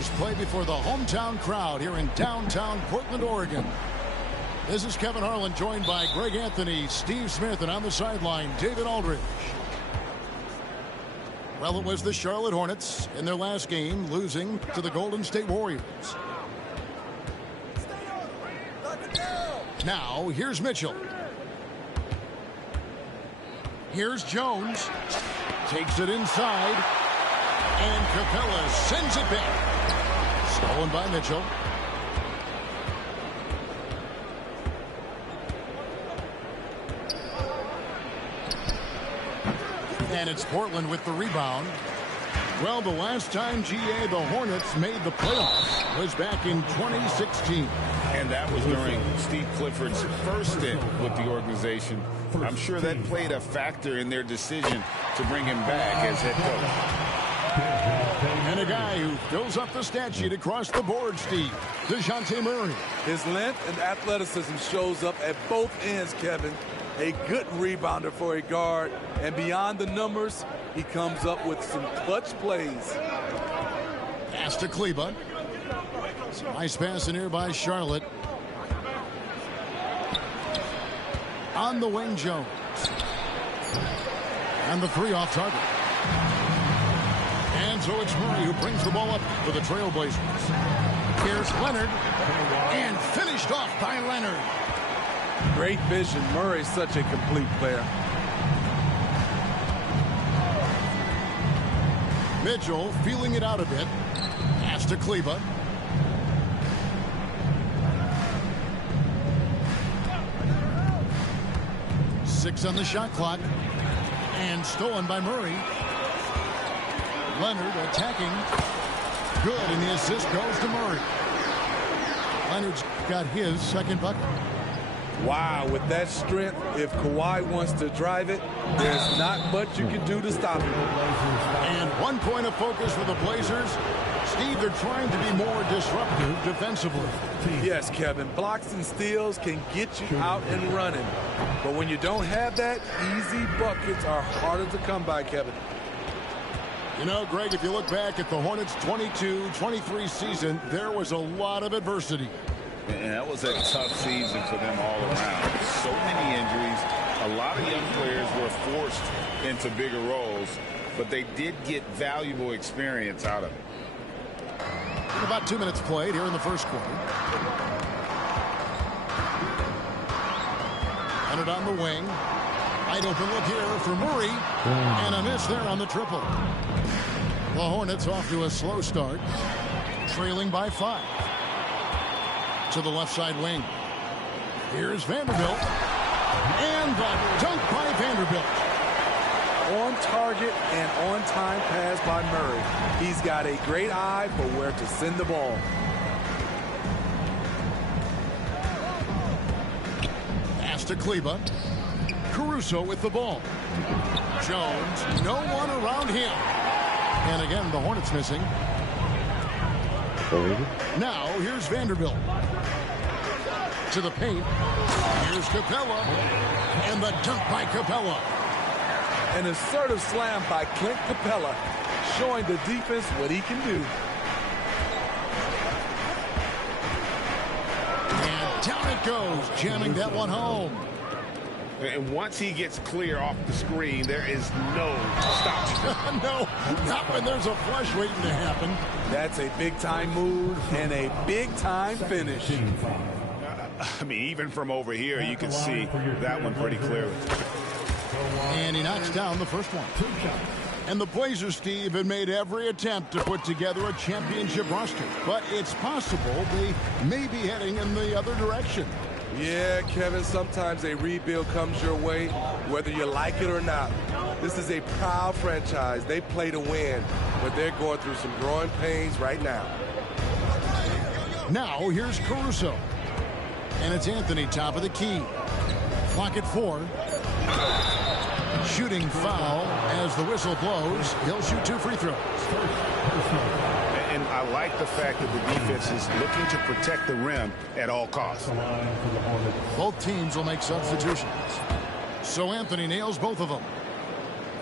Blazers play before the hometown crowd here in downtown Portland, Oregon. This is Kevin Harlan, joined by Greg Anthony, Steve Smith, and on the sideline, David Aldridge. Well, it was the Charlotte Hornets in their last game, losing to the Golden State Warriors. Now, here's Mitchell. Here's Jones. Takes it inside. And Capella sends it back. Stolen by Mitchell. And it's Portland with the rebound. Well, the last time, GA, the Hornets made the playoffs was back in 2016. And that was during Steve Clifford's first stint with the organization. I'm sure that played a factor in their decision to bring him back as head coach. And a guy who fills up the stat sheet across the board, Steve, DeJounte Murray. His length and athleticism shows up at both ends, Kevin. A good rebounder for a guard. And beyond the numbers, he comes up with some clutch plays. Pass to Kleba. Nice pass in here by Charlotte. On the wing, Jones. And the three off target. And so it's Murray who brings the ball up for the Trailblazers. Here's Leonard. And finished off by Leonard. Great vision. Murray's such a complete player. Mitchell feeling it out a bit. Pass to Kleba. Six on the shot clock. And stolen by Murray. Leonard attacking. Good, and the assist goes to Murray. Leonard's got his second bucket. Wow, with that strength, if Kawhi wants to drive it, there's not much you can do to stop him. And 1 point of focus for the Blazers. Steve, they're trying to be more disruptive defensively. Yes, Kevin. Blocks and steals can get you out and running. But when you don't have that, easy buckets are harder to come by, Kevin. You know, Greg, if you look back at the Hornets' 22-23 season, there was a lot of adversity. And that was a tough season for them all around. So many injuries. A lot of young players were forced into bigger roles, but they did get valuable experience out of it. About 2 minutes played here in the first quarter. Leonard on the wing. Wide open look here for Murray. And a miss there on the triple. The Hornets off to a slow start. Trailing by 5. To the left side wing. Here's Vanderbilt. And the dunk by Vanderbilt. On target and on time pass by Murray. He's got a great eye for where to send the ball. Pass to Kleba. Caruso with the ball. Jones, no one around him. And again, the Hornets missing. Now, here's Vanderbilt. To the paint. Here's Capella. And the dunk by Capella. An assertive slam by Clint Capella, showing the defense what he can do. And down it goes, jamming that one home. And once he gets clear off the screen, there is no stopping. No, not when there's a flush waiting to happen. That's a big-time move and a big-time finish. I mean, even from over here, you can see that one pretty clearly. And he knocks down the first one. And the Blazers, Steve, have made every attempt to put together a championship roster. But it's possible they may be heading in the other direction. Yeah, Kevin, sometimes a rebuild comes your way, whether you like it or not. This is a proud franchise. They play to win, but they're going through some growing pains right now. Now, here's Caruso. And it's Anthony, top of the key. Clock at 4. Shooting foul as the whistle blows. He'll shoot 2 free throws. And I like the fact that the defense is looking to protect the rim at all costs. Both teams will make substitutions. So Anthony nails both of them.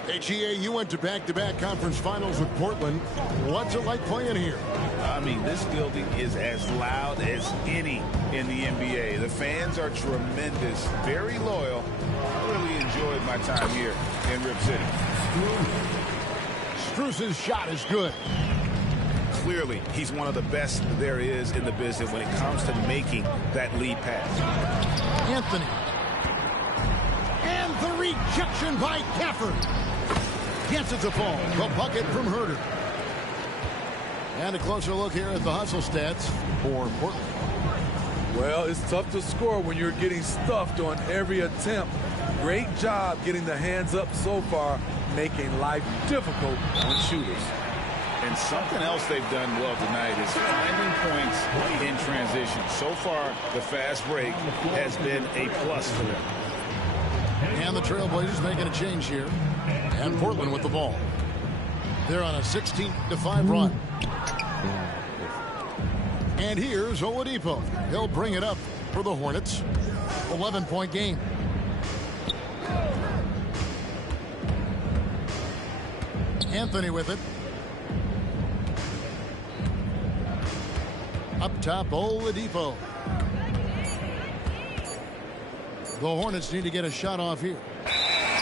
Hey, GA, you went to back-to-back conference finals with Portland. What's it like playing here? I mean, this building is as loud as any in the NBA. The fans are tremendous, very loyal. I really enjoyed my time here in Rip City. Strus's shot is good. Clearly, he's one of the best there is in the business when it comes to making that lead pass. Anthony. And the rejection by Gafford. Yes, it's a fall. The bucket from Herter. And a closer look here at the hustle stats for Portland. Well, it's tough to score when you're getting stuffed on every attempt. Great job getting the hands up so far, making life difficult on shooters. And something else they've done well tonight is finding points in transition. So far, the fast break has been a plus for them. And the Trailblazers making a change here. And Portland with the ball. They're on a 16-5 run. And here's Oladipo. He'll bring it up for the Hornets. 11-point game. Anthony with it. Up top, Oladipo. The Hornets need to get a shot off here.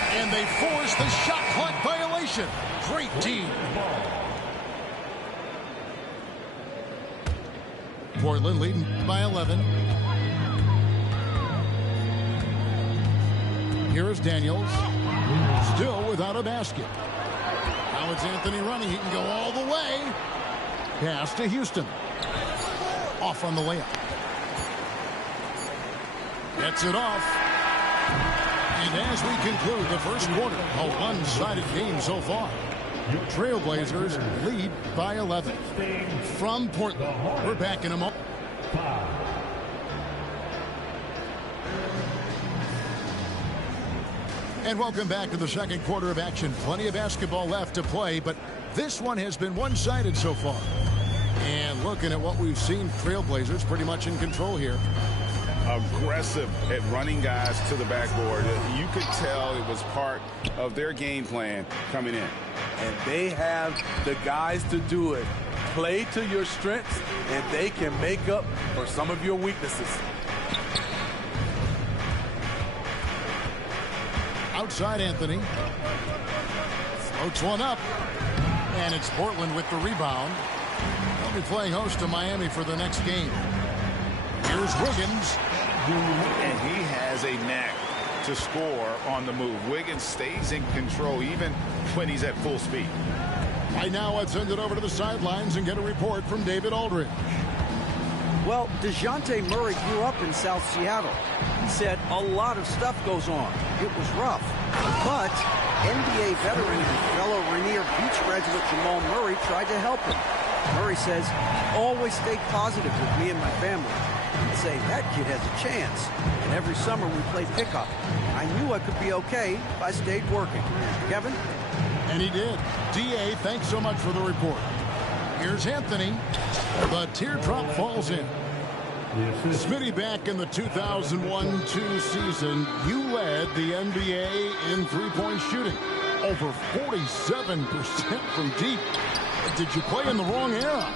And they force the shot clock violation. Great team. Portland leading by 11. Here is Daniels. Still without a basket. Now it's Anthony running. He can go all the way. Pass to Houston. Off on the layup. Gets it off. And as we conclude the first quarter, a one-sided game so far. Trailblazers lead by 11. From Portland, we're back in a moment. And welcome back to the second quarter of action. Plenty of basketball left to play, but this one has been one-sided so far. And looking at what we've seen, Trailblazers pretty much in control here. Aggressive at running guys to the backboard. You could tell it was part of their game plan coming in. And they have the guys to do it. Play to your strengths, and they can make up for some of your weaknesses. Outside Anthony. Floats one up. And it's Portland with the rebound. They'll be playing host to Miami for the next game. Here's Wiggins. And he has a knack to score on the move. Wiggins stays in control even when he's at full speed. Right now, let's send it over to the sidelines and get a report from David Aldridge. Well, DeJounte Murray grew up in South Seattle. He said a lot of stuff goes on. It was rough. But NBA veteran and fellow Rainier Beach graduate Jamal Murray tried to help him. Murray says, always stay positive with me and my family. He'd say, that kid has a chance. And every summer we played pickup. I knew I could be okay if I stayed working. Kevin? And he did. D.A., thanks so much for the report. Here's Anthony. The teardrop falls in. Smitty, back in the 2001-2 season, you led the NBA in three-point shooting. Over 47% from deep. Did you play in the wrong era?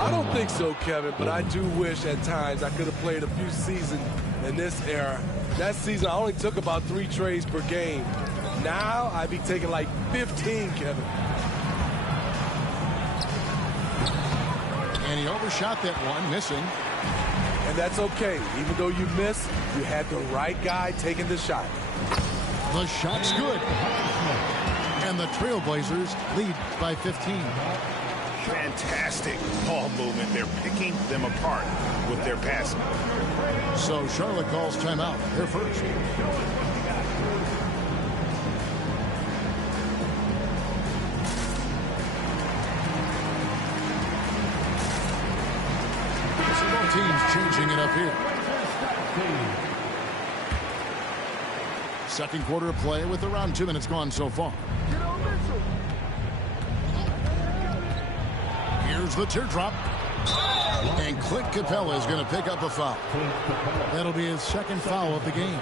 I don't think so, Kevin, but I do wish at times I could have played a few seasons in this era. That season, I only took about 3 trades per game. Now, I'd be taking like 15, Kevin. And he overshot that one, missing. And that's okay. Even though you missed, you had the right guy taking the shot. The shot's good. And the Trailblazers lead by 15. Fantastic ball movement. They're picking them apart with their passing. So Charlotte calls timeout. They're first. So both teams changing it up here. Second quarter of play with around 2 minutes gone so far. Here's the teardrop. And Clint Capella is going to pick up a foul. That'll be his second foul of the game.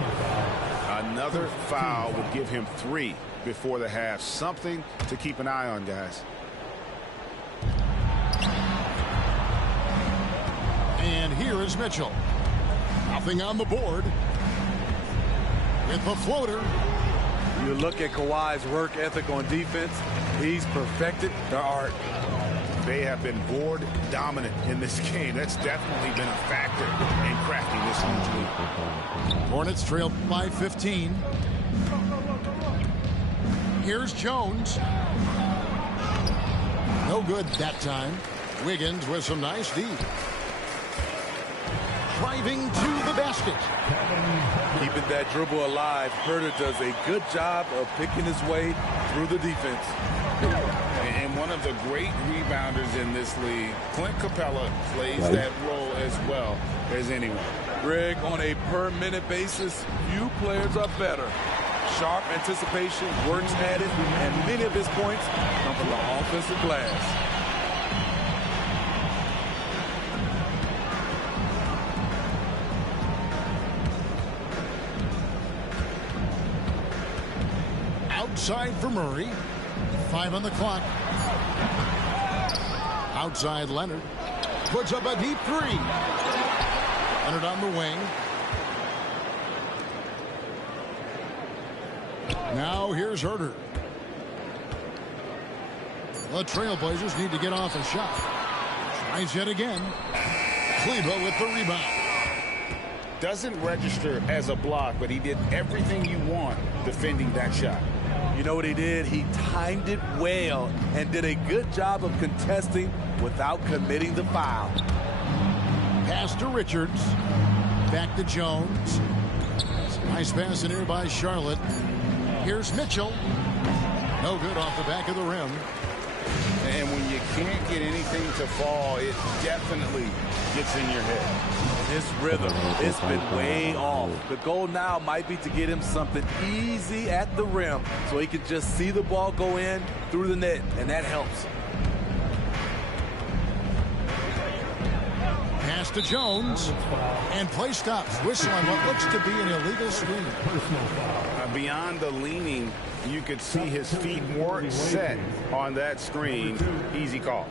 Another foul would give him 3 before the half. Something to keep an eye on, guys. And here is Mitchell. Nothing on the board. With the floater. You look at Kawhi's work ethic on defense, he's perfected the art. They have been board dominant in this game. That's definitely been a factor in cracking this huge lead. Hornets trail by 15. Here's Jones. No good that time. Wiggins with some nice D. Driving to the basket. Keeping that dribble alive, Herter does a good job of picking his way through the defense. And one of the great rebounders in this league, Clint Capella, plays that role as well as anyone. Greg, on a per-minute basis, few players are better. Sharp anticipation, works at it, and many of his points come from the offensive glass. Outside for Murray. 5 on the clock. Outside Leonard. Puts up a deep 3. Leonard on the wing. Now here's Herter. The Trailblazers need to get off a shot. Tries yet again. Kleber with the rebound. Doesn't register as a block, but he did everything you want defending that shot. You know what he did? He timed it well and did a good job of contesting without committing the foul. Pass to Richards. Back to Jones. Nice pass in here by Charlotte. Here's Mitchell. No good off the back of the rim. And when you can't get anything to fall, it definitely gets in your head. His rhythm, it's been way off. The goal now might be to get him something easy at the rim so he can just see the ball go in through the net, and that helps. Pass to Jones. And play stops. Whistle on what looks to be an illegal screen. Beyond the leaning, you could see his feet weren't set on that screen. Easy call.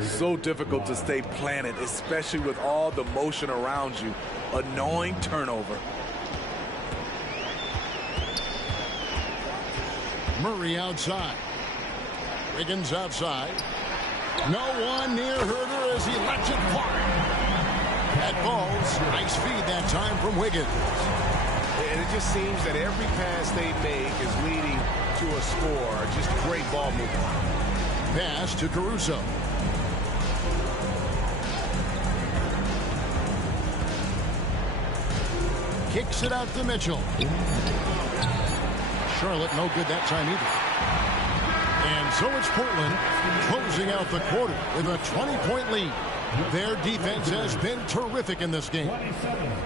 So difficult to stay planted, especially with all the motion around you. Annoying turnover. Murray outside. Wiggins outside. No one near Herter as he lets it fly. That ball's nice feed that time from Wiggins. And it just seems that every pass they make is leading to a score. Just great ball movement. Pass to Caruso. Kicks it out to Mitchell. Charlotte no good that time either. And so it's Portland closing out the quarter with a 20-point lead. Their defense has been terrific in this game.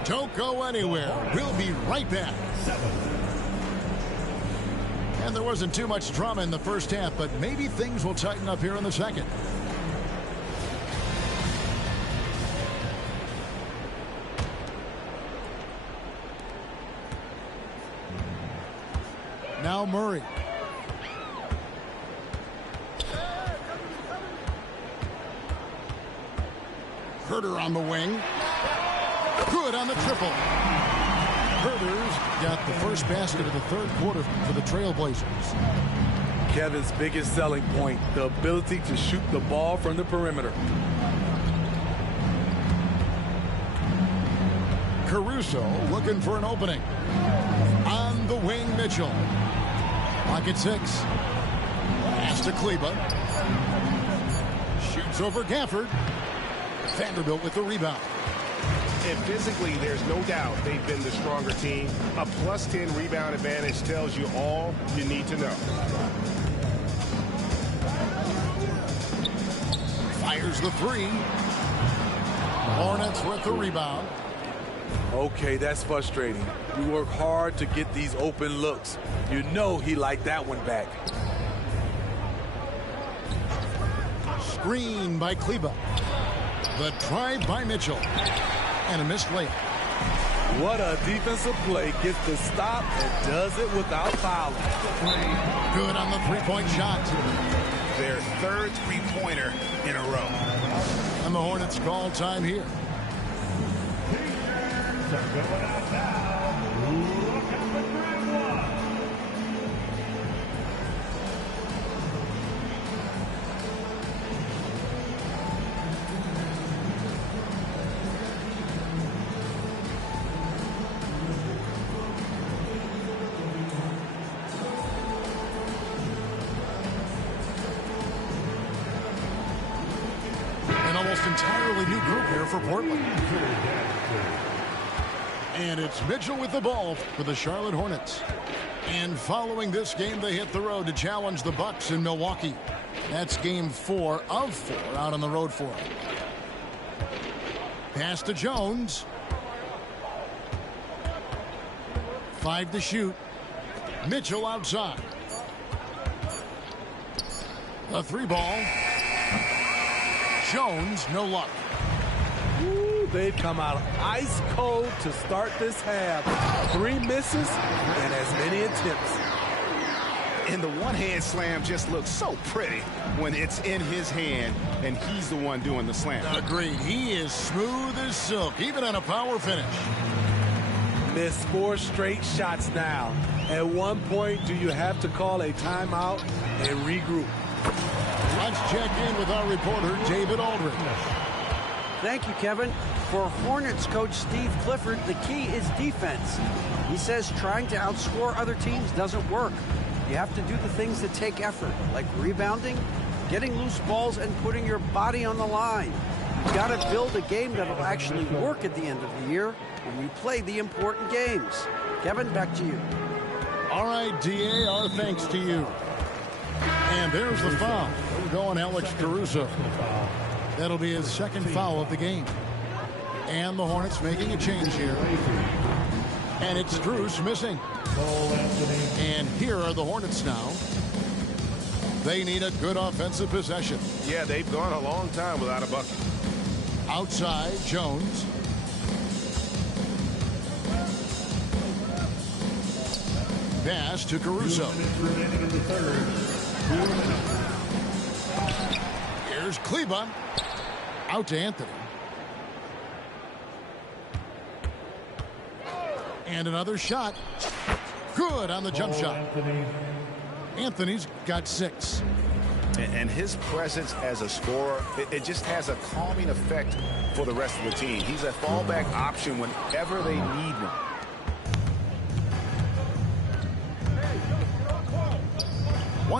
Don't go anywhere. We'll be right back. And there wasn't too much drama in the first half, but maybe things will tighten up here in the second. Now Murray. Herter on the wing. Good on the triple. Herter's got the first basket of the third quarter for the Trailblazers. Kevin's biggest selling point, the ability to shoot the ball from the perimeter. Caruso looking for an opening. On the wing, Mitchell. Pocket 6. Pass to Kleber. Shoots over Gafford. Vanderbilt with the rebound. And physically, there's no doubt they've been the stronger team. A +10 rebound advantage tells you all you need to know. Fires the 3. Hornets with the rebound. Okay, that's frustrating. You work hard to get these open looks. You know he liked that one back. Screen by Kleber. The drive by Mitchell. And a missed layup. What a defensive play. Gets the stop and does it without fouling. Good on the three-point shot. Their third three-pointer in a row. And the Hornets call time here. An almost entirely new group here for Portland. And it's Mitchell with the ball for the Charlotte Hornets. And following this game, they hit the road to challenge the Bucks in Milwaukee. That's game 4 of 4 out on the road for them. Pass to Jones. 5 to shoot. Mitchell outside. A 3-ball. Jones, no luck. Ooh, they've come out ice cold to start this half. 3 misses and as many attempts. And the one-hand slam just looks so pretty when it's in his hand and he's the one doing the slam. Agreed. He is smooth as silk, even on a power finish. Missed 4 straight shots now. At one point, do you have to call a timeout and regroup? Let's check in with our reporter, David Aldridge. Thank you, Kevin. For Hornets coach Steve Clifford, the key is defense. He says trying to outscore other teams doesn't work. You have to do the things that take effort, like rebounding, getting loose balls, and putting your body on the line. You've got to build a game that will actually work at the end of the year when you play the important games. Kevin, back to you. All right, DA, our thanks to you. And there's the foul. We're going Alex Caruso. That'll be his second foul of the game. And the Hornets making a change here. And it's Strus missing. And here are the Hornets now. They need a good offensive possession. Yeah, they've gone a long time without a bucket. Outside, Jones. Pass to Caruso. Here's Kleba. Out to Anthony. And another shot. Good on the jump shot. Anthony's got 6. And his presence as a scorer, it just has a calming effect for the rest of the team. He's a fallback option whenever they need one.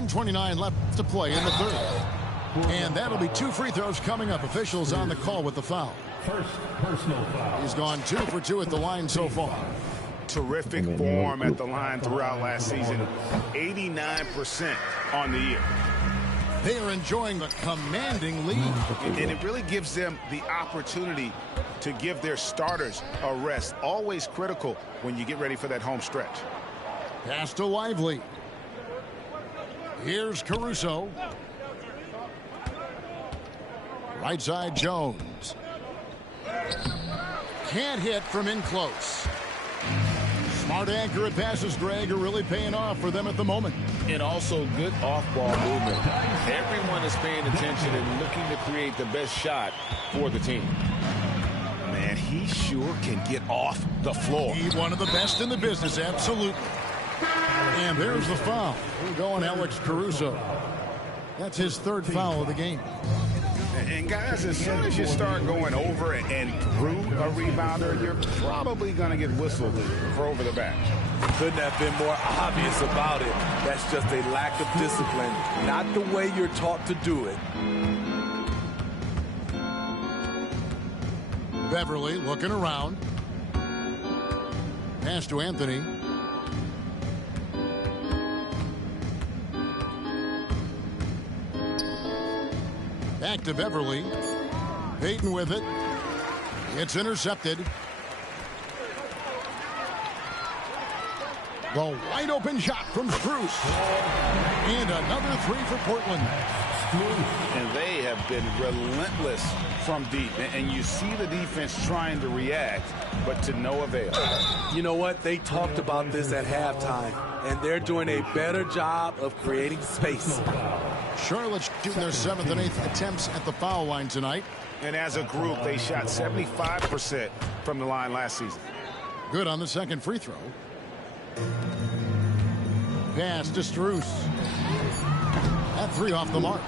.129 left to play in the third. And that'll be 2 free throws coming up. Officials on the call with the foul. First personal foul. He's gone 2 for 2 at the line so far. Terrific form at the line throughout last season. 89% on the year. They are enjoying the commanding lead. And it really gives them the opportunity to give their starters a rest. Always critical when you get ready for that home stretch. Pass to Lively. Here's Caruso. Right side, Jones. Can't hit from in close. Smart, accurate passes, Greg, are really paying off for them at the moment. And also good off-ball movement. Everyone is paying attention and looking to create the best shot for the team. Man, he sure can get off the floor. He's one of the best in the business, absolutely. And there's the foul. We're going Alex Caruso. That's his 3rd foul of the game. And guys, as soon as you start going over and through a rebounder, you're probably going to get whistled for over the back. Couldn't have been more obvious about it. That's just a lack of discipline, not the way you're taught to do it. Beverly looking around. Pass to Anthony. Back to Beverly. Payton with it. It's intercepted. The wide open shot from Strus. And another three for Portland. And they have been relentless from deep. And you see the defense trying to react, but to no avail. You know what? They talked about this at halftime, and they're doing a better job of creating space. Charlotte's shooting their 7th and 8th attempts at the foul line tonight. And as a group, they shot 75% from the line last season. Good on the second free throw. Pass to Strus. That three off the mark.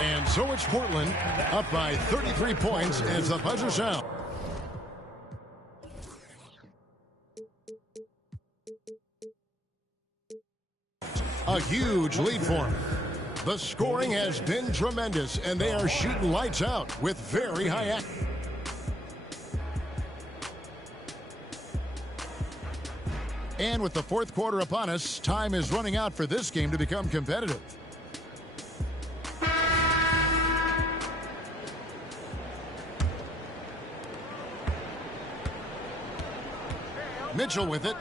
And so it's Portland up by 33 points as the buzzer sounds. A huge lead for them. The scoring has been tremendous, and they are shooting lights out with very high action. And with the fourth quarter upon us, time is running out for this game to become competitive. Mitchell with it.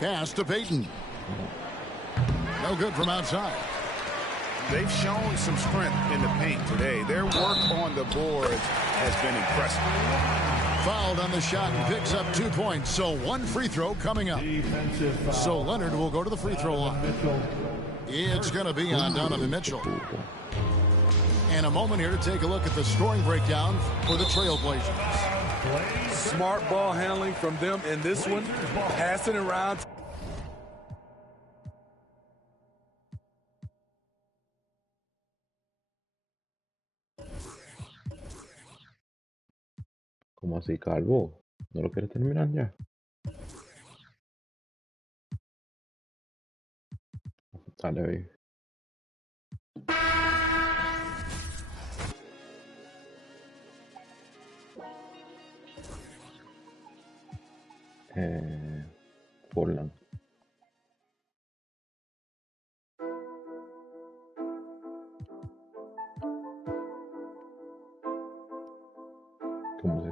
Pass to Payton. No good from outside. They've shown some strength in the paint today. Their work on the boards has been impressive. Fouled on the shot and picks up 2 points. So one free throw coming up. So Leonard will go to the free throw line. It's going to be on Donovan Mitchell. And a moment here to take a look at the scoring breakdown for the Trailblazers. Smart ball handling from them in this one. Passing around. ¿Cómo así, Calvo? ¿No lo quieres terminar ya? Dale, baby. Portland. ¿Cómo se?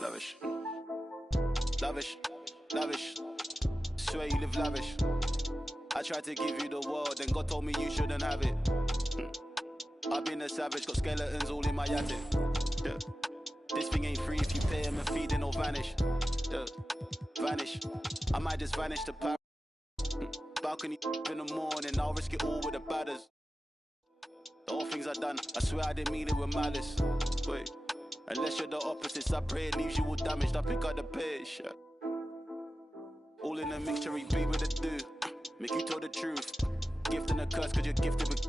Lavish. Lavish. Lavish. Swear you live lavish. I tried to give you the world, then God told me you shouldn't have it. I've been a savage, got skeletons all in my attic. Yeah. This thing ain't free if you pay him a fee, then it'll vanish. Yeah. Vanish. I might just vanish to Paris. Balcony in the morning, I'll risk it all with the batters. The whole things I done, I swear I didn't mean it with malice. Wait, unless you're the opposites, I pray it leaves you all damaged. I pick up the pace. Yeah. All in a mixture, he be with the do. Make you tell the truth. Gift and a curse, cause you're gifted with.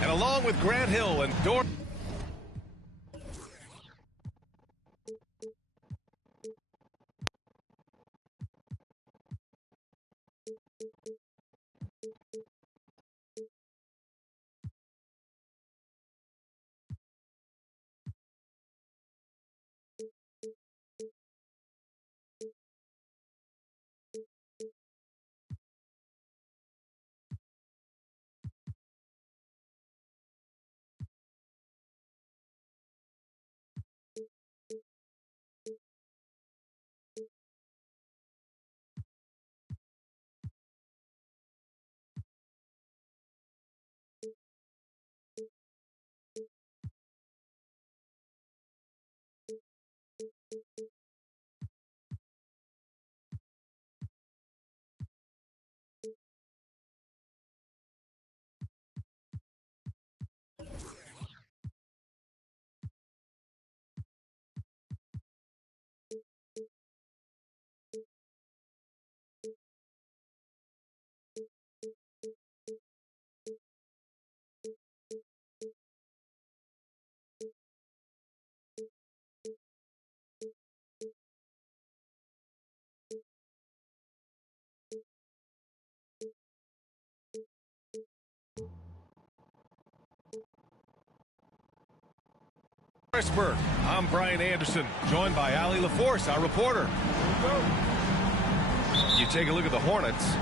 And along with Grant Hill and Dor. Harrisburg. I'm Brian Anderson, joined by Allie LaForce, our reporter. You take a look at the Hornets.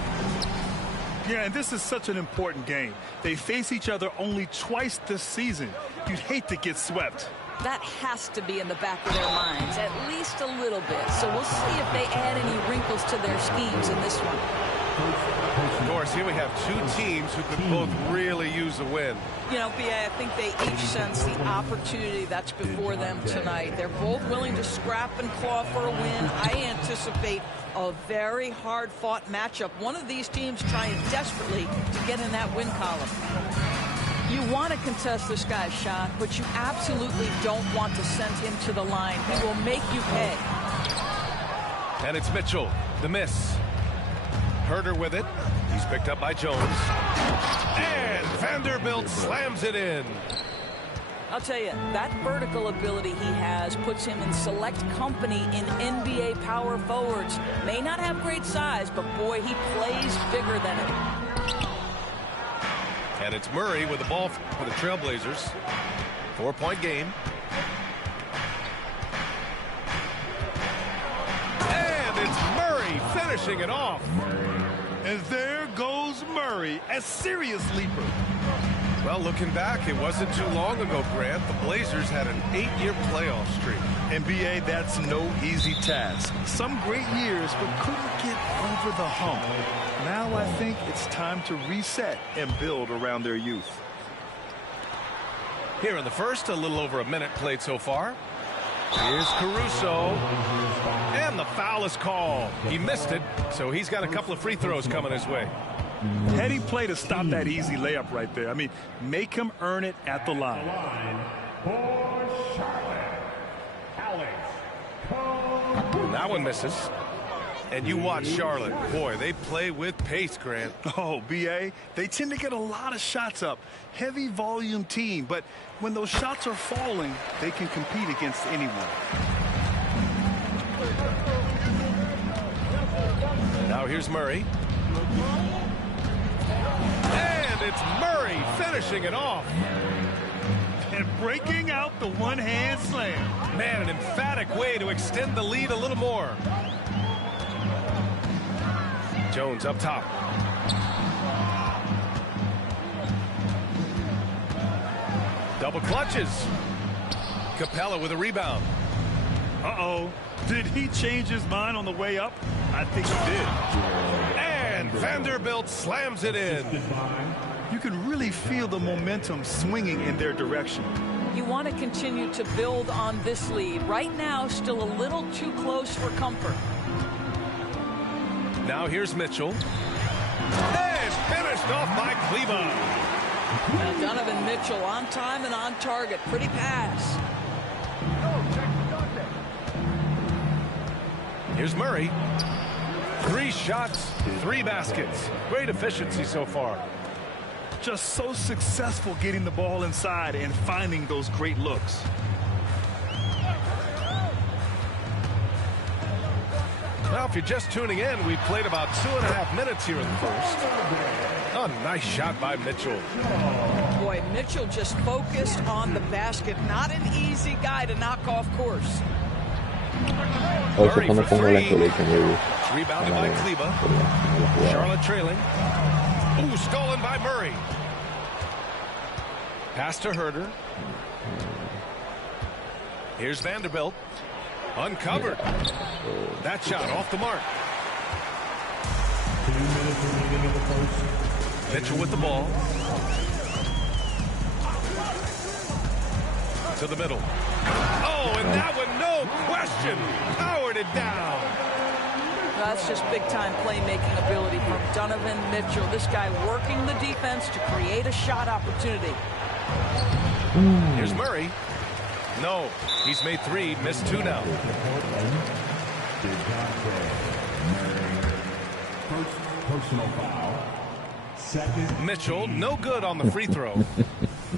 Yeah, and this is such an important game. They face each other only twice this season. You'd hate to get swept. That has to be in the back of their minds, at least a little bit. So we'll see if they add any wrinkles to their schemes in this one. Of course, here we have two teams who could both really use a win. You know, B.A., I think they each sense the opportunity that's before them tonight. They're both willing to scrap and claw for a win. I anticipate a very hard-fought matchup. One of these teams trying desperately to get in that win column. You want to contest this guy's shot, but you absolutely don't want to send him to the line. He will make you pay. And it's Mitchell, the miss. Herder with it. He's picked up by Jones. And Vanderbilt slams it in. I'll tell you, that vertical ability he has puts him in select company in NBA power forwards. May not have great size, but boy, he plays bigger than it. And it's Murray with the ball for the Trailblazers. 4-point game. And it's Murray finishing it off. And there goes Murray, a serious leaper. Well, looking back, it wasn't too long ago, Grant. The Blazers had an 8-year playoff streak. NBA, that's no easy task. Some great years, but couldn't get over the hump. Now I think it's time to reset and build around their youth. Here in the first, a little over a minute played so far. Here's Caruso. And the foul is called. He missed it, so he's got a couple of free throws coming his way. Heady play to stop that easy layup right there. I mean, make him earn it at the line. That one misses. And you watch Charlotte. Boy, they play with pace, Grant. Oh, B.A., they tend to get a lot of shots up. Heavy volume team, but when those shots are falling, they can compete against anyone. Now here's Murray. And it's Murray finishing it off. And breaking out the one-hand slam. Man, an emphatic way to extend the lead a little more. Jones up top. Double clutches. Capella with a rebound. Uh-oh. Did he change his mind on the way up? I think he did. And Vanderbilt slams it in. You can really feel the momentum swinging in their direction. You want to continue to build on this lead. Right now, still a little too close for comfort. Now here's Mitchell. And finished off by Kleba. Now Donovan Mitchell on time and on target. Pretty pass. Here's Murray. 3 shots, 3 baskets. Great efficiency so far. Just so successful getting the ball inside and finding those great looks. Now, if you're just tuning in, we've played about 2.5 minutes here in the first. A nice shot by Mitchell. Boy, Mitchell just focused on the basket. Not an easy guy to knock off course. Murray for 3. Rebounded by Kleba. Charlotte trailing. Ooh, stolen by Murray. Pass to Herder. Here's Vanderbilt. Uncovered. That shot off the mark. 2 minutes remaining in the first. Mitchell with the ball. To the middle. Oh, and that one, no question, powered it down. That's just big-time playmaking ability from Donovan Mitchell. This guy working the defense to create a shot opportunity. Here's Murray. No, he's made 3, missed 2 now. First personal foul. Second. Mitchell, no good on the free throw.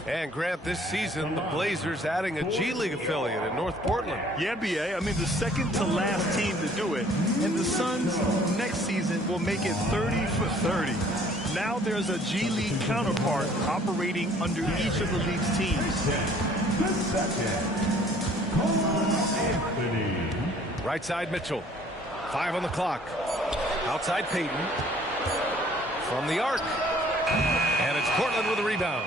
And Grant, this season, the Blazers adding a G League affiliate in North Portland. Yeah, B.A. I mean, the second to last team to do it. And the Suns next season will make it 30 for 30. Now there's a G League counterpart operating under each of the league's teams. The second Right side Mitchell. 5 on the clock. Outside Payton. From the arc. And it's Portland with a rebound.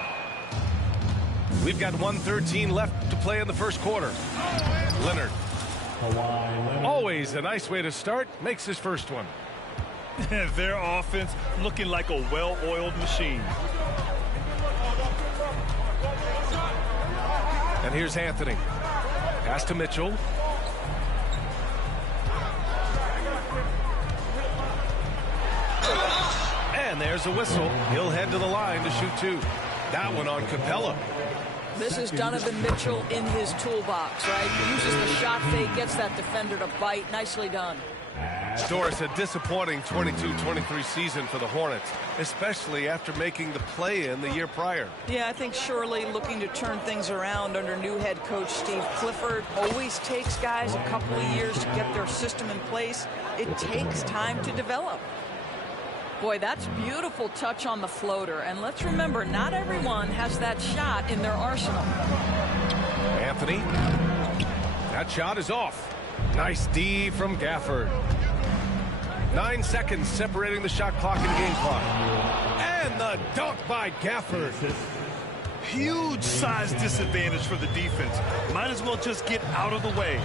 We've got 1:13 left to play in the first quarter. Leonard. Always a nice way to start. Makes his first one. Their offense looking like a well-oiled machine. And here's Anthony. Pass to Mitchell. And there's a whistle. He'll head to the line to shoot 2. That one on Capella. This is Donovan Mitchell in his toolbox, right? Uses the shot fake, gets that defender to bite. Nicely done. Doris, a disappointing 22-23 season for the Hornets, especially after making the play-in the year prior. Yeah, I think surely looking to turn things around under new head coach Steve Clifford. Always takes guys a couple of years to get their system in place. It takes time to develop. Boy, that's beautiful touch on the floater. And let's remember, not everyone has that shot in their arsenal. Anthony. That shot is off. Nice D from Gafford. 9 seconds separating the shot clock and game clock. And the dunk by Gafford. Huge size disadvantage for the defense. Might as well just get out of the way.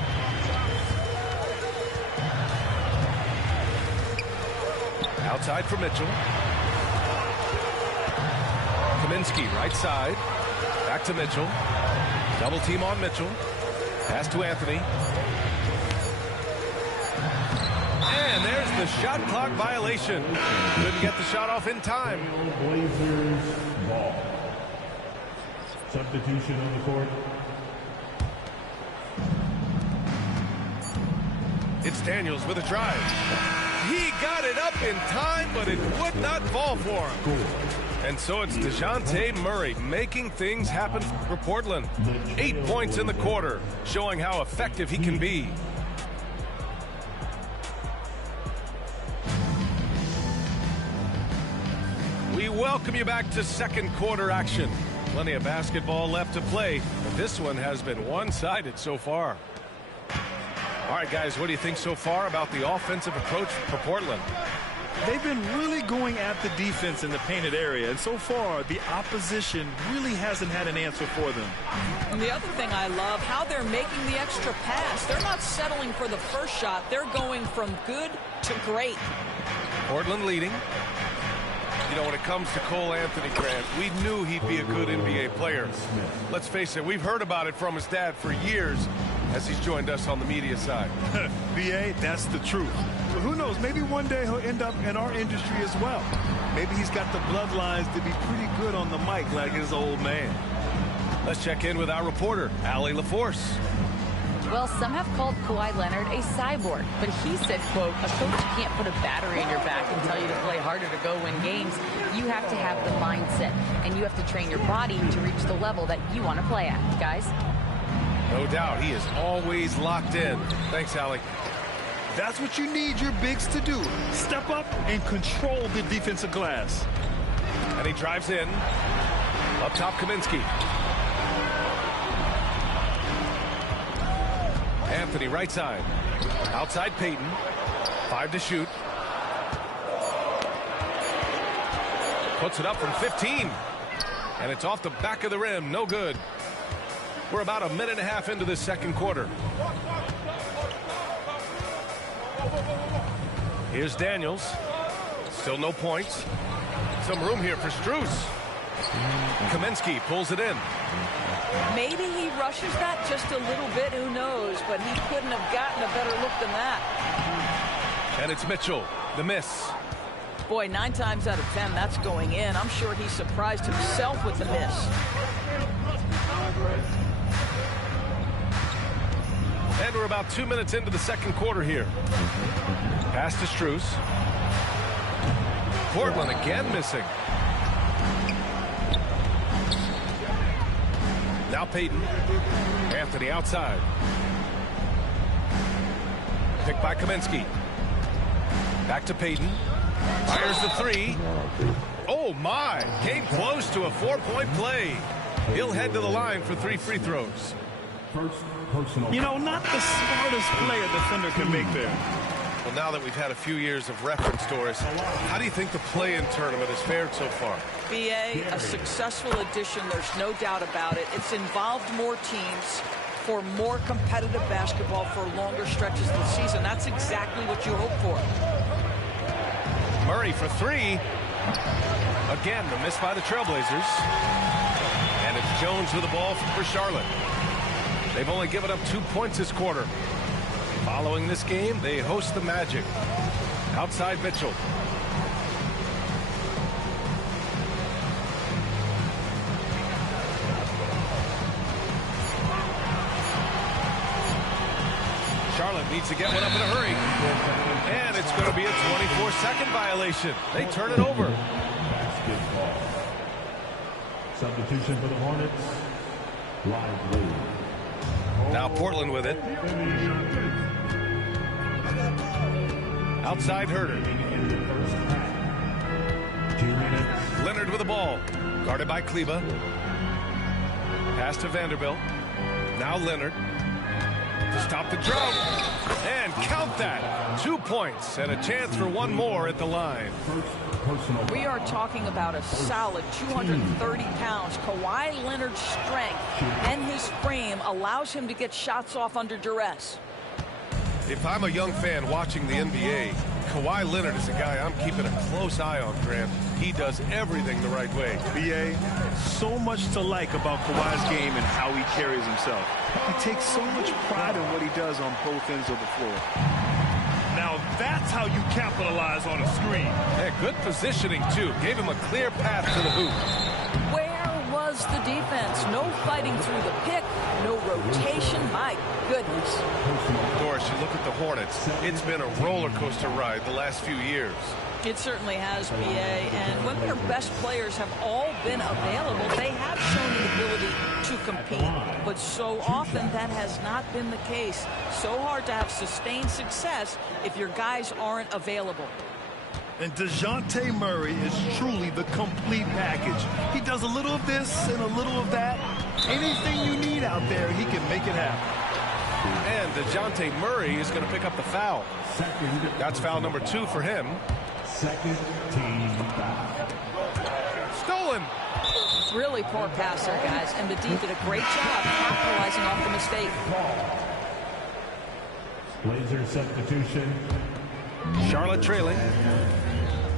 Outside for Mitchell. Kaminsky, right side. Back to Mitchell. Double team on Mitchell. Pass to Anthony. And there's the shot clock violation. Couldn't get the shot off in time. Blazers ball. Substitution on the court. It's Daniels with a drive. He got it up in time, but it would not fall for him. And so it's DeJounte Murray making things happen for Portland. 8 points in the quarter, showing how effective he can be. We welcome you back to second quarter action. Plenty of basketball left to play, but this one has been one-sided so far. All right, guys, what do you think so far about the offensive approach for Portland? They've been really going at the defense in the painted area, and so far the opposition really hasn't had an answer for them. And the other thing I love, how they're making the extra pass. They're not settling for the first shot. They're going from good to great. Portland leading. You know, when it comes to Cole Anthony, Grant, we knew he'd be a good NBA player. Let's face it, we've heard about it from his dad for years as he's joined us on the media side. B.A., that's the truth. But who knows, maybe one day he'll end up in our industry as well. Maybe he's got the bloodlines to be pretty good on the mic like his old man. Let's check in with our reporter, Allie LaForce. Well, some have called Kawhi Leonard a cyborg, but he said, quote, a coach can't put a battery in your back and tell you to play harder to go win games. You have to have the mindset, and you have to train your body to reach the level that you want to play at, guys. No doubt, he is always locked in. Thanks, Allie. That's what you need your bigs to do. Step up and control the defensive glass. And he drives in. Up top, Kaminsky. Anthony, right side. Outside Payton. 5 to shoot. Puts it up from 15. And it's off the back of the rim. No good. We're about a minute and a half into this second quarter. Here's Daniels. Still no points. Some room here for Strus. Kaminsky pulls it in. Maybe he rushes that just a little bit, who knows, but he couldn't have gotten a better look than that. And it's Mitchell, the miss. Boy, 9 times out of 10, that's going in. I'm sure he surprised himself with the miss. And we're about 2 minutes into the second quarter here. Pass to Strus. Portland again missing. Now Payton. Anthony outside. Picked by Kaminsky. Back to Payton. Fires the 3. Oh my! Came close to a 4-point play. He'll head to the line for 3 free throws. First personal. You know, not the smartest play a defender can make there. Well, now that we've had a few years of reference to us, how do you think the play-in tournament has fared so far? BA, a successful addition, there's no doubt about it. It's involved more teams for more competitive basketball for longer stretches of the season. That's exactly what you hope for. Murray for three. Again, the miss by the Trailblazers. And it's Jones with the ball for Charlotte. They've only given up 2 points this quarter. Following this game, they host the Magic. Outside Mitchell. Charlotte needs to get one up in a hurry. And it's going to be a 24-second violation. They turn it over. Basketball. Substitution for the Hornets. Lively. Now Portland with it. Outside Herter. 2 minutes. Leonard with the ball. Guarded by Kleba. Pass to Vanderbilt. Now Leonard. To stop the drought. And count that. 2 points and a chance for one more at the line. We are talking about a solid 230 pounds. Kawhi Leonard's strength and his frame allows him to get shots off under duress. If I'm a young fan watching the NBA, Kawhi Leonard is a guy I'm keeping a close eye on, Grant. He does everything the right way. BA, so much to like about Kawhi's game and how he carries himself. He takes so much pride in what he does on both ends of the floor. Now that's how you capitalize on a screen. Yeah, good positioning, too. Gave him a clear path to the hoop. Where was the defense? No fighting through the pick, no rotation. My goodness. Of course, you look at the Hornets. It's been a roller coaster ride the last few years. It certainly has, BA, and when their best players have all been available, they have shown the ability to compete, but so often that has not been the case. So hard to have sustained success if your guys aren't available. And DeJounte Murray is truly the complete package. He does a little of this and a little of that. Anything you need out there, he can make it happen. And DeJounte Murray is going to pick up the foul. That's foul number 2 for him. Second team foul. Stolen. Really poor pass there, guys, and the D did a great job capitalizing off the mistake. Blazer substitution. Charlotte trailing.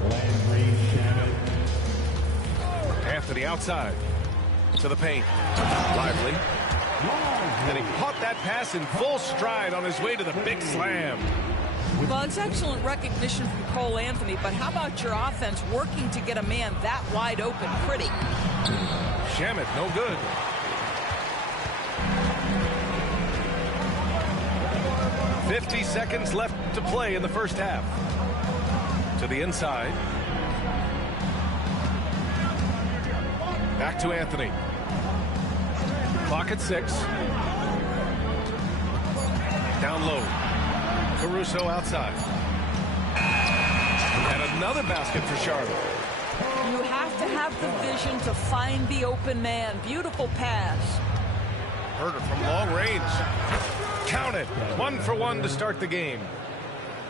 Landry Shamet. Anthony outside to the paint. Lively. And he caught that pass in full stride on his way to the big slam. Well, it's excellent recognition from Cole Anthony, but how about your offense working to get a man that wide open pretty? Shamet, no good. "50 seconds left to play in the first half." To the inside. Back to Anthony. Clock at 6. Down low. Caruso outside. And another basket for Charlotte. You have to have the vision to find the open man. Beautiful pass. Herter from long range. Count it. 1 for 1 to start the game.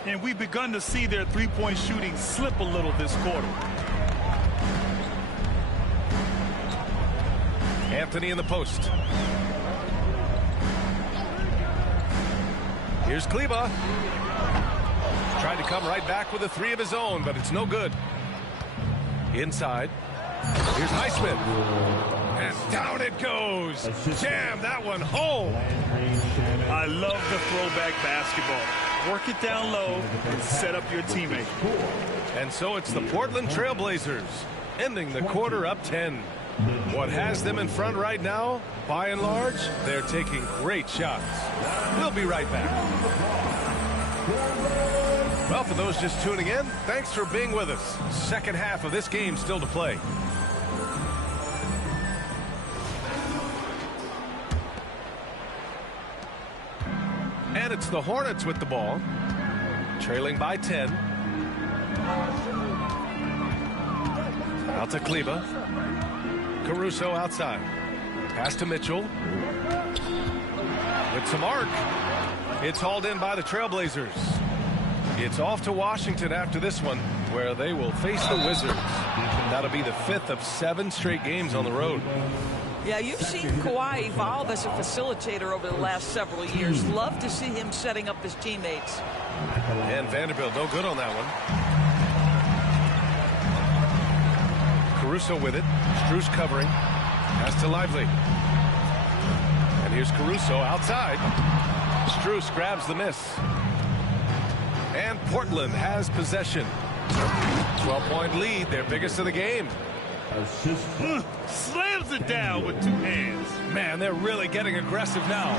And we've begun to see their three-point shooting slip a little this quarter. Anthony in the post. Here's Kleba. Tried to come right back with a 3 of his own, but it's no good. Inside. Here's Highsmith. And down it goes. Jam that one home. I love the throwback basketball. Work it down low and set up your teammate. And so it's the Portland Trailblazers ending the quarter up 10. What has them in front right now, by and large, they're taking great shots. We'll be right back. Well, for those just tuning in, thanks for being with us. Second half of this game still to play. And it's the Hornets with the ball, trailing by 10. Out to Kleba. Caruso outside. Pass to Mitchell. With some arc. It's hauled in by the Trailblazers. It's off to Washington after this one, where they will face the Wizards. That'll be the 5th of 7 straight games on the road. Yeah, you've seen Kawhi evolve as a facilitator over the last several years. Love to see him setting up his teammates. And Vanderbilt no good on that one. Caruso with it. Strus covering. Pass to Lively. And here's Caruso outside. Strus grabs the miss. And Portland has possession. 12-point lead, their biggest of the game. Slams it down with 2 hands. Man, they're really getting aggressive now.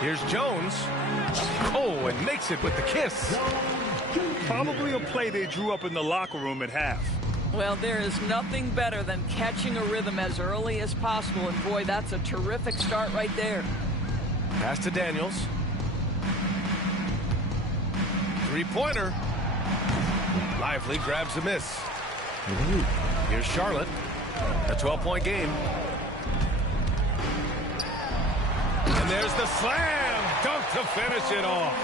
Here's Jones. Oh, and makes it with the kiss. Probably a play they drew up in the locker room at half. Well, there is nothing better than catching a rhythm as early as possible. And boy, that's a terrific start right there. Pass to Daniels. 3-pointer. Lively grabs a miss. Here's Charlotte. A 12-point game. And there's the slam dunk to finish it off.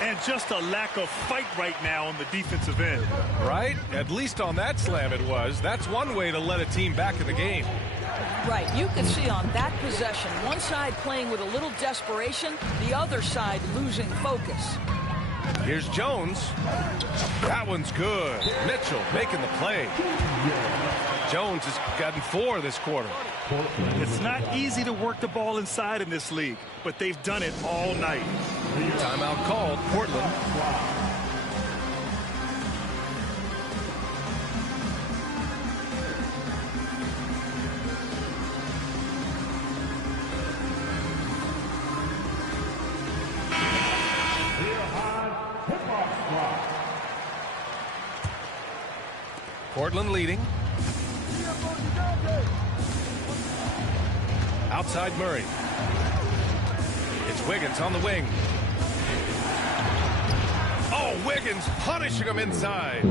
And just a lack of fight right now on the defensive end. Right? At least on that slam it was. That's one way to let a team back in the game. Right. You can see on that possession, one side playing with a little desperation, the other side losing focus. Here's Jones. That one's good. Mitchell making the play. Jones has gotten 4 this quarter. It's not easy to work the ball inside in this league, but they've done it all night. Timeout called. Portland. Portland leading. Outside Murray. It's Wiggins on the wing. Oh, Wiggins punishing him inside.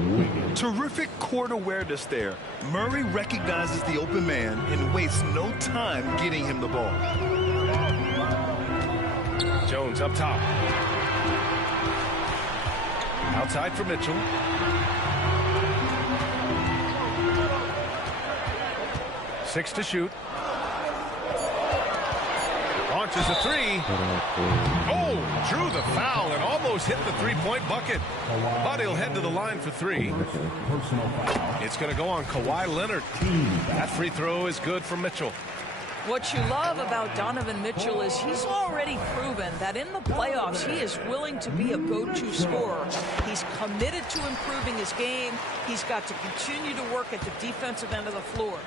Terrific court awareness there. Murray recognizes the open man and wastes no time getting him the ball. Jones up top. Outside for Mitchell. Six to shoot. Launches a 3. Oh, drew the foul and almost hit the 3-point bucket. But he'll head to the line for 3. It's going to go on Kawhi Leonard. That free throw is good for Mitchell. What you love about Donovan Mitchell is he's already proven that in the playoffs he is willing to be a go-to scorer. He's committed to improving his game. He's got to continue to work at the defensive end of the floor.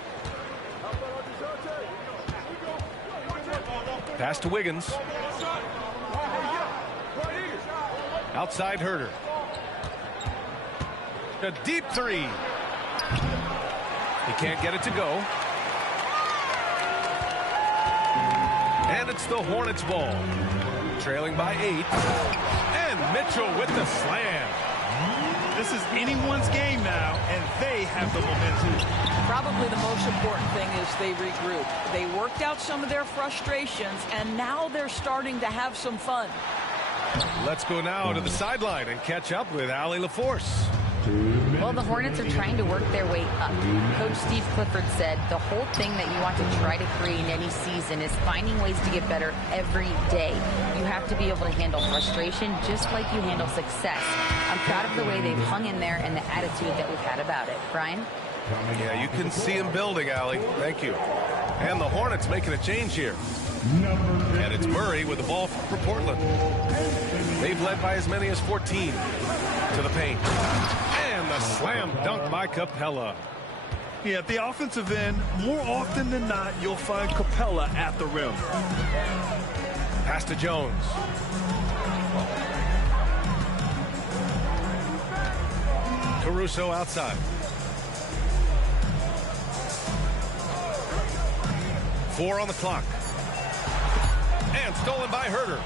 Pass to Wiggins. Outside Herter. A deep 3. He can't get it to go. And it's the Hornets ball. Trailing by 8. And Mitchell with the slam. This is anyone's game now, and they have the momentum. Probably the most important thing is they regroup. They worked out some of their frustrations, and now they're starting to have some fun. Let's go now to the sideline and catch up with Allie LaForce. Well, the Hornets are trying to work their way up. Coach Steve Clifford said the whole thing that you want to try to create in any season is finding ways to get better every day. You have to be able to handle frustration just like you handle success. I'm proud of the way they've hung in there and the attitude that we've had about it. Brian? Yeah, you can see him building, Allie. Thank you. And the Hornets making a change here. And it's Murray with the ball for Portland. They've led by as many as 14 to the paint. And the slam dunk by Capella. Yeah, at the offensive end, more often than not, you'll find Capella at the rim. Pass to Jones. Caruso outside. 4 on the clock. And stolen by Herter.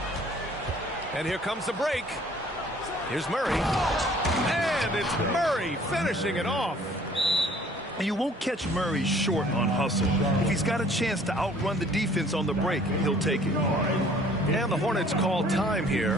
And here comes the break. Here's Murray. And it's Murray finishing it off. And you won't catch Murray short on hustle. If he's got a chance to outrun the defense on the break, he'll take it. And the Hornets call time here.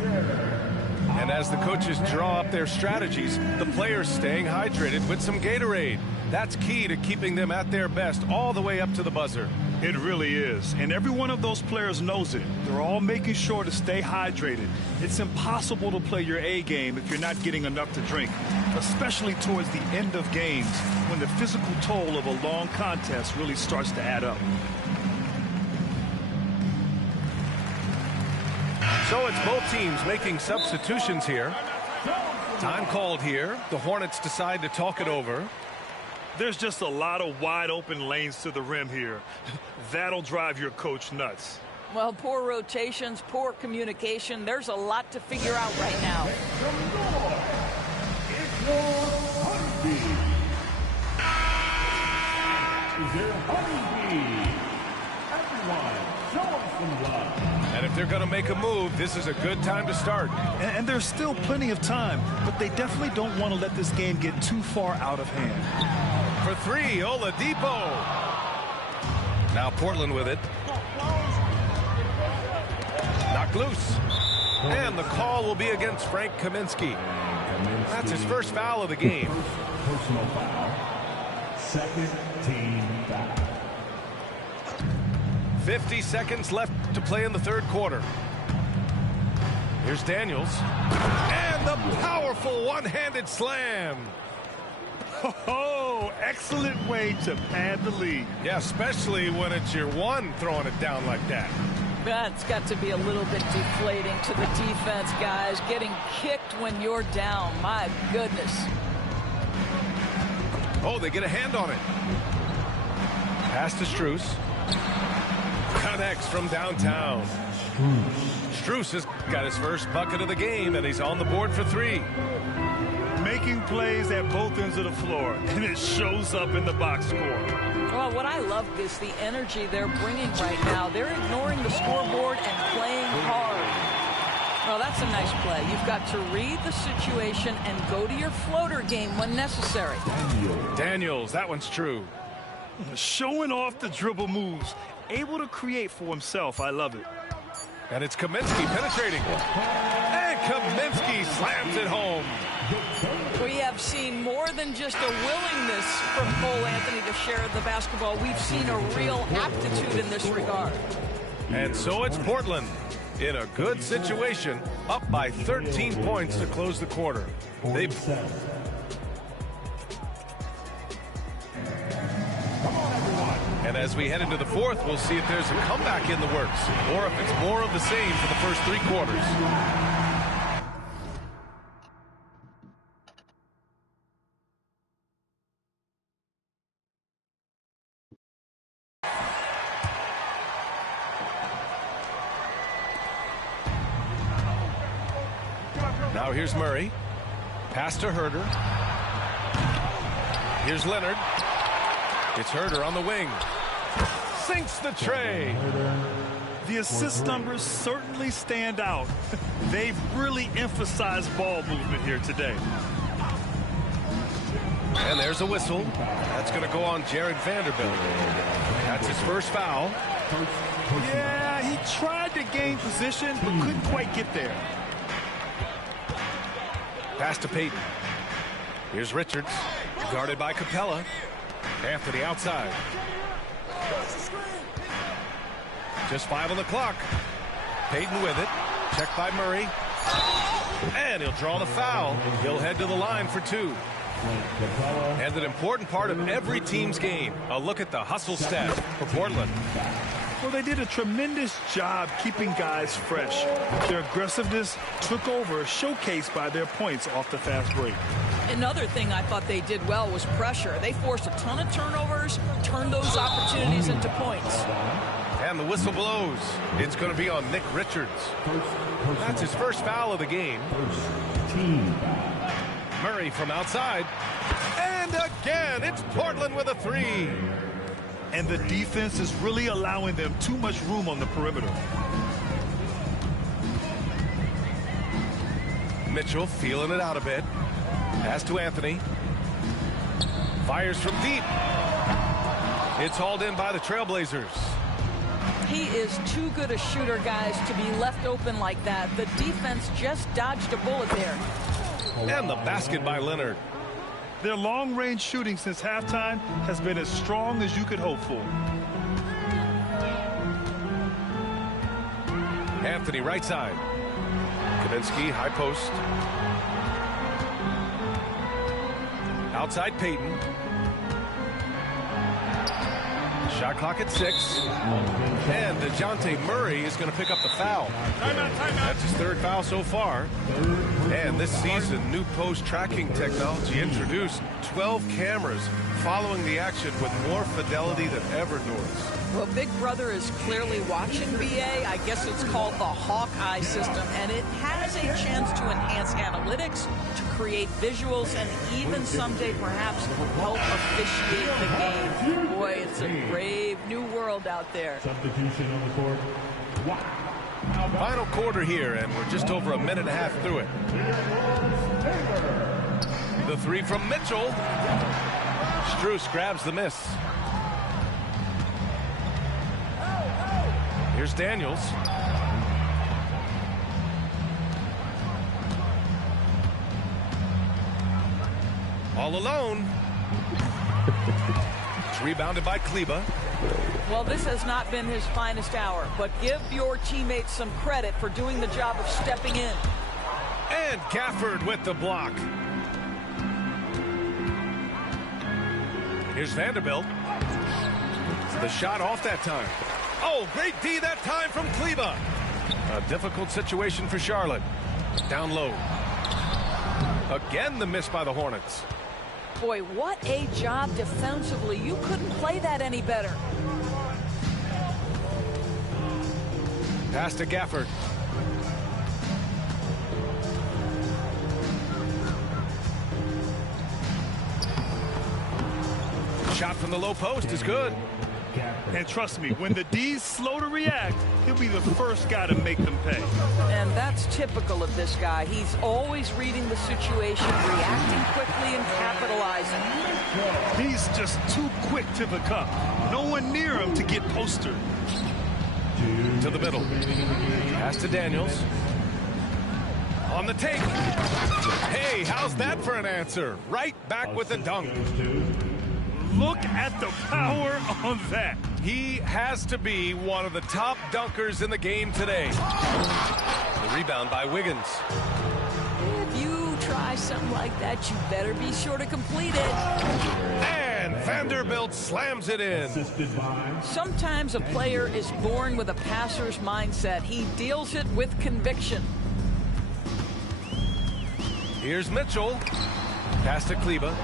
And as the coaches draw up their strategies, the players staying hydrated with some Gatorade. That's key to keeping them at their best all the way up to the buzzer. It really is. And every one of those players knows it. They're all making sure to stay hydrated. It's impossible to play your A game if you're not getting enough to drink, especially towards the end of games when the physical toll of a long contest really starts to add up. So it's both teams making substitutions here. Time called here. The Hornets decide to talk it over. There's just a lot of wide open lanes to the rim here. That'll drive your coach nuts. Well, poor rotations, poor communication. There's a lot to figure out right now. And if they're going to make a move, this is a good time to start. And there's still plenty of time, but they definitely don't want to let this game get too far out of hand. For three, Oladipo. Now Portland with it. Knocked loose. And the call will be against Frank Kaminsky. That's his first foul of the game. Personal foul. Second team foul. 50 seconds left to play in the third quarter. Here's Daniels. And the powerful one-handed slam. Oh, excellent way to pad the lead. Yeah, especially when it's your one throwing it down like that. That's got to be a little bit deflating to the defense, guys. Getting kicked when you're down. My goodness. Oh, they get a hand on it. Pass to Strus. Connects from downtown. Strus has got his first bucket of the game, and he's on the board for three. Making plays at both ends of the floor, and it shows up in the box score. Well, what I love is the energy they're bringing right now. They're ignoring the scoreboard and playing hard. Well, that's a nice play. You've got to read the situation and go to your floater game when necessary. Daniels, that one's true. Showing off the dribble moves, able to create for himself. I love it. And it's Kaminsky penetrating. And Kaminsky slams it home. We have seen more than just a willingness from Cole Anthony to share the basketball. We've seen a real aptitude in this regard. And so it's Portland in a good situation, up by 13 points to close the quarter. And as we head into the fourth, we'll see if there's a comeback in the works or if it's more of the same for the first three quarters. Now here's Murray. Pass to Herter. Here's Leonard. It's Herter on the wing. Sinks the tray. The assist numbers certainly stand out. They've really emphasized ball movement here today. And there's a whistle. That's going to go on Jared Vanderbilt. That's his first foul. Yeah, he tried to gain position, but couldn't quite get there. Pass to Payton. Here's Richards, guarded by Capella. Anthony outside. Just 5 on the clock. Payton with it. Checked by Murray. And he'll draw the foul. He'll head to the line for two. And an important part of every team's game. A look at the hustle stat for Portland. Well, they did a tremendous job keeping guys fresh. Their aggressiveness took over, showcased by their points off the fast break. Another thing I thought they did well was pressure. They forced a ton of turnovers, turned those opportunities into points. And the whistle blows. It's going to be on Nick Richards. That's his first foul of the game. Murray from outside. And again, it's Portland with a three. And the defense is really allowing them too much room on the perimeter. Mitchell feeling it out a bit. Pass to Anthony. Fires from deep. It's hauled in by the Trailblazers. He is too good a shooter, guys, to be left open like that. The defense just dodged a bullet there. And the basket by Leonard. Their long-range shooting since halftime has been as strong as you could hope for. Anthony right side. Kaminsky high post. Outside Payton. Shot clock at 6. And DeJounte Murray is going to pick up the foul. Timeout. That's his 3rd foul so far. And this season, new post tracking technology introduced. 12 cameras following the action with more fidelity than ever, Norris. Well, Big Brother is clearly watching BA. I guess it's called the Hawkeye system, and it has a chance to enhance analytics, to create visuals, and even someday perhaps help officiate the game. Boy, it's a brave new world out there. Substitution on the court. Wow. Final quarter here, and we're just over a minute and a half through it. The 3 from Mitchell. Strus grabs the miss. Here's Daniels. All alone. It's rebounded by Kleba. Well, this has not been his finest hour, but give your teammates some credit for doing the job of stepping in. And Gafford with the block. Here's Vanderbilt. The shot off that time. Oh, great D that time from Kleba. A difficult situation for Charlotte. Down low. Again, the miss by the Hornets. Boy, what a job defensively. You couldn't play that any better. Pass to Gafford. Shot from the low post is good. And trust me, when the D's slow to react, he'll be the first guy to make them pay. And that's typical of this guy. He's always reading the situation, reacting quickly, and capitalizing. He's just too quick to the cup. No one near him to get postered. To the middle. Pass to Daniels. On the take. Hey, how's that for an answer? Right back with the dunk. Look at the power on that. He has to be one of the top dunkers in the game today. The rebound by Wiggins. If you try something like that, you better be sure to complete it. And Vanderbilt slams it in. Sometimes a player is born with a passer's mindset. He deals it with conviction. Here's Mitchell. Pass to Kleba.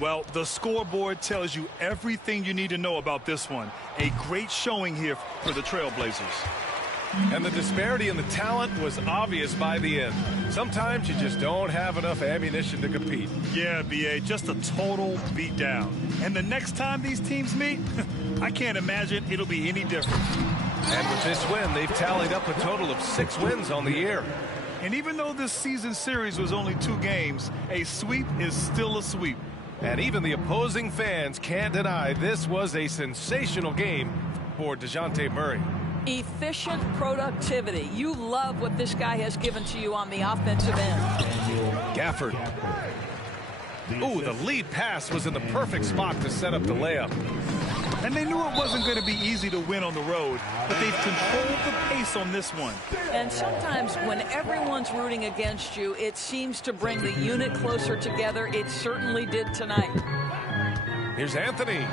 Well, the scoreboard tells you everything you need to know about this one. A great showing here for the Trailblazers. And the disparity in the talent was obvious by the end. Sometimes you just don't have enough ammunition to compete. Yeah, BA, just a total beatdown. And the next time these teams meet, I can't imagine it'll be any different. And with this win, they've tallied up a total of 6 wins on the year. And even though this season series was only 2 games, a sweep is still a sweep. And even the opposing fans can't deny this was a sensational game for DeJounte Murray. Efficient productivity. You love what this guy has given to you on the offensive end. Gafford. Ooh, the lead pass was in the perfect spot to set up the layup. And they knew it wasn't going to be easy to win on the road, but they've controlled the pace on this one. And sometimes when everyone's rooting against you, it seems to bring the unit closer together. It certainly did tonight. Here's Anthony.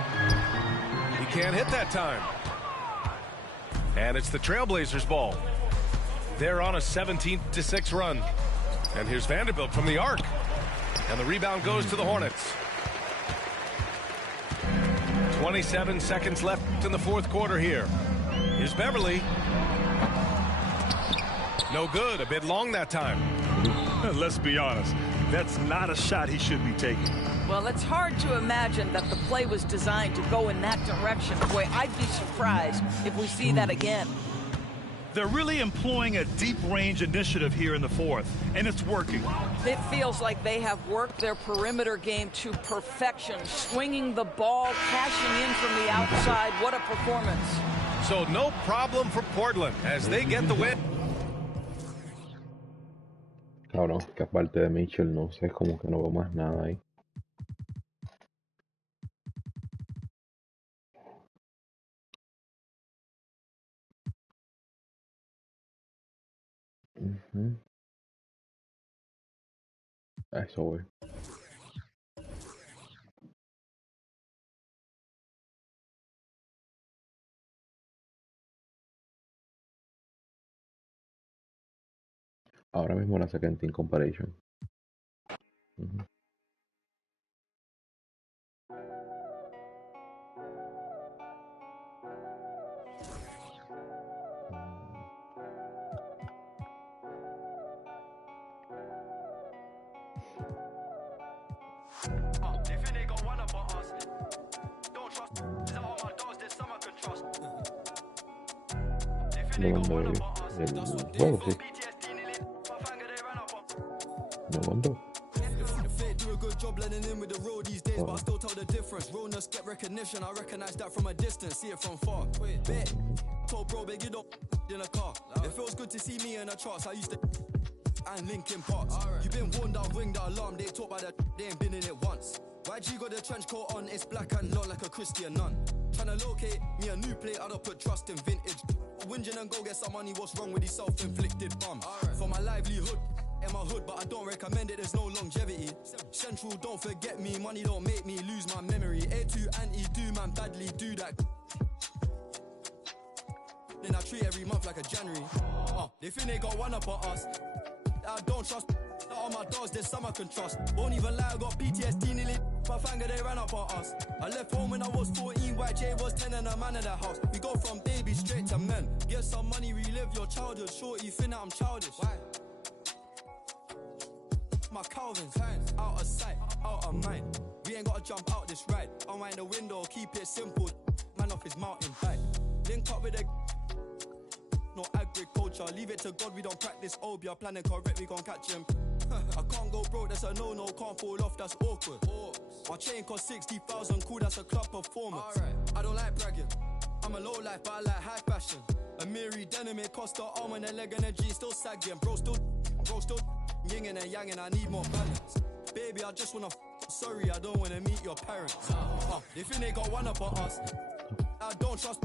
He can't hit that time. And it's the Trailblazers' ball. They're on a 17-6 run. And here's Vanderbilt from the arc. And the rebound goes to the Hornets. 27 seconds left in the 4th quarter here. Here's Beverly. No good. A bit long that time. Let's be honest. That's not a shot he should be taking. Well, it's hard to imagine that the play was designed to go in that direction. Boy, I'd be surprised if we see that again. They're really employing a deep range initiative here in the fourth, and it's working. It feels like they have worked their perimeter game to perfection, swinging the ball, cashing in from the outside. What a performance. So no problem for Portland as they get the win. Cabrón, que aparte de Mitchell, no sé, como que no veo más nada ahí. A eso voy. Ahora mismo la saqué en Team Comparison. Lo mandó el juego, sí. Lo mandó. Blending in with the road these days, but I still tell the difference. Realness get recognition, I recognize that from a distance, see it from far. Bet, told bro, big you don't in a car. It feels good to see me in the charts. I used to and Linkin Parks. You been warned, I'll ring the alarm. They talk about that, they ain't been in it once. YG got the trench coat on, it's black and long like a Christian nun. Tryna locate me a new plate, I don't put trust in vintage. Whinging and go get some money, what's wrong with these self-inflicted bums? For my livelihood, in my hood, but I don't recommend it, there's no longevity. Central, don't forget me, money don't make me lose my memory. A2 anti-do, man, badly do that. Then I treat every month like a January. They think they got one up on us. I don't trust. All my dogs, there's some I can trust. Won't even lie, I got PTSD nearly. My finger, they ran up on us. I left home when I was 14, YJ was 10 and a man in the house. We go from baby straight to men. Get some money, relive your childhood. Shorty, think that I'm childish. Why? My Calvin's out of sight, out of mind. We ain't gotta jump out this ride. Unwind the window, keep it simple. Man off his mountain bike. Link up with a no agriculture. Leave it to God, we don't practice obia. Planning correct, we gon' catch him. I can't go broke, that's a no-no. Can't fall off, that's awkward. My chain cost 60,000, cool, that's a club performance. I don't like bragging, I'm a low life, but I like high fashion. A Miri denim, it cost the arm and a leg and a G, still sagging. Bro still yin and yang, and I need more balance. Baby, I just wanna sorry, I don't wanna meet your parents. They think they got one up on us. I don't trust.